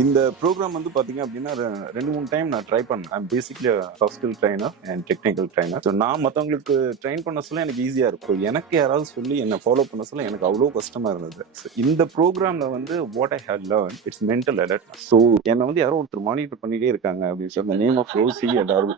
இந்த ப்ரோக்ராம் வந்து பாத்தீங்க அப்படின்னா 2-3 டைம் நான் ட்ரை பண்ணேன். I'm basically soft skill trainer and technical trainer. So நான் மற்றவங்களுக்கு ட்ரெயின் பண்ண சொல்ல எனக்கு ஈஸியா இருக்கும். எனக்கு யாராவது சொல்லி என்ன ஃபாலோ பண்ண சொல்ல எனக்கு அவ்வளோ கஷ்டமா இருந்தது. So, இந்த ப்ரோக்ராம்ல வந்து what I had learn it's mental alert. So என்னை வந்து யாரோ ஒருத்தர் மானிட்டர் பண்ணிட்டே இருக்காங்க அப்படின்னு சொல்லி நேம் ஆஃப் ரோசி அதாவது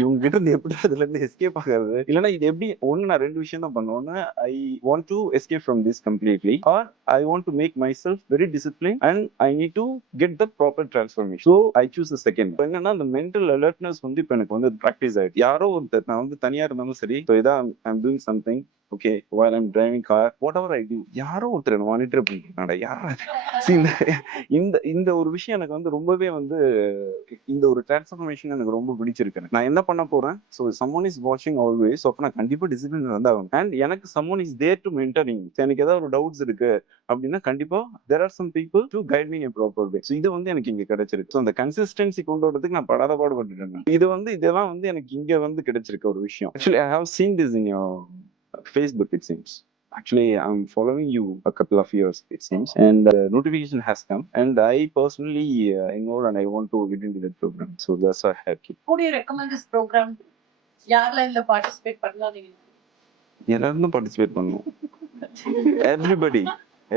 இவங்க கிட்ட இருந்து எப்படி அதுல இருந்து எஸ்கேப் ஆகிறது, இல்லைன்னா இது எப்படி ஒன்று நான் 2 விஷயம் தான் பண்ணுவேன். I want to escape from this completely or I want to make myself very disciplined and I need to get the proper transformation. So I choose the second. இப்போ என்னன்னா அந்த மென்டல் அலர்ட்னஸ் வந்து இப்போ எனக்கு வந்து ப்ராக்டிஸ் ஆயிடுச்சு. யாரோ ஒருத்தர் நான் வந்து தனியா இருந்தாலும் சரி, ஸோ இதான் I'm doing something okay while I'm driving car whatever I do யாரோ ஒருத்தர் என்ன மானிட்டர் பண்ணிருக்காங்க. யார் இந்த இந்த இந்த ஒரு விஷயம் எனக்கு வந்து ரொம்பவே வந்து இந்த ஒரு டிரான்ஸ்ஃபர்மேஷன் எனக்கு ரொம்ப பிடிச்சிருக்கு. நான் என்ன பண்ண போறேன், ஸோ சம்மோன் இஸ் வாட்சிங் ஆல்வேஸ். அப்போ நான் கண்டிப்பா டிசிப்ளின் வந்து ஆகும். அண்ட் எனக்கு someone is there to mentoring. எனக்கு ஏதாவது ஒரு டவுட்ஸ் இருக்கு அப்படின்னா கண்டிப்பா there are some people to guide me in a proper way. So இது வந்து எனக்கு இங்க கிடைச்சிருக்கு. ஸோ அந்த கன்சிஸ்டன்சி கொண்டு வரதுக்கு நான் படாத பாடுபட்டுருக்கேன். இது வந்து இதெல்லாம் வந்து எனக்கு இங்க வந்து கிடைச்சிருக்க ஒரு விஷயம். Actually I have seen this in your Facebook it seems. Actually I'm following you a couple of years it seems, and notification has come and I personally enrolled and I want to get into that program. So that's why I have keep. Who do you recommend this program? யாரெல்லாம் இதுல பார்ட்டிசிபேட் பண்ணலாம் நீங்க? எல்லாரும் பார்ட்டிசிபேட் பண்ணணும்.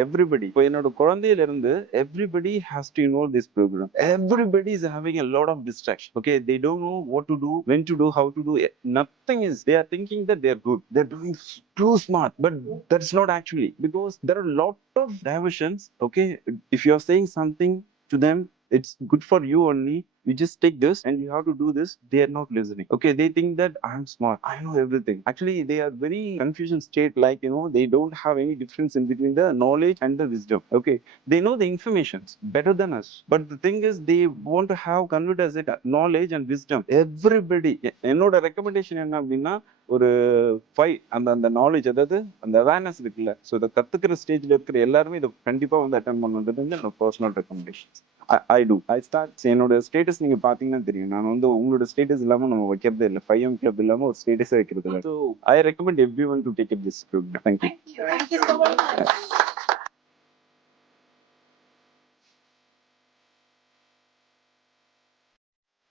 everybody இப்போ என்னோட குழந்தையில இருந்து everybody has to involve this program. Everybody is having a lot of distraction. Okay, they don't know what to do, when to do, how to do. Nothing is, they are thinking that they are good, they're doing too smart, but that's not actually, because there are a lot of diversions. Okay, if you are saying something to them, it's good for you only, you just take this and you have to do this, they are not listening. Okay, they think that I'm smart, I know everything. Actually they are very confusion state, like they don't have any difference in between the knowledge and the wisdom. Okay, they know the informations better than us, but the thing is they want to have convert as it knowledge and wisdom. Everybody என்னோட ரெக்கமெண்டேஷன் என்ன அப்படின்னா ஒரு 5 அந்த அந்த நாலேஜ், அதாவது அந்த அவேர்னஸ் இருக்குல்ல, ஸோ இதை கத்துக்கிற ஸ்டேஜ்ல இருக்கிற எல்லாருமே இதை கண்டிப்பா வந்து அட்டன் பண்ணுறது என்னோட personal recommendation. I do. I start என்னோட ஸ்டேட்டஸ் நீங்க பாத்தீங்கன்னா தெரியும். நான் வந்து உங்களோட ஸ்டேட்டஸ் இல்லாம நம்ம வைக்கிறதே இல்லை. 5M கிளப் இல்லாம ஒரு ஸ்டேட்டஸே வைக்கிறது இல்லை. So I recommend everyone to take it this program. Thank you. Thank you so much.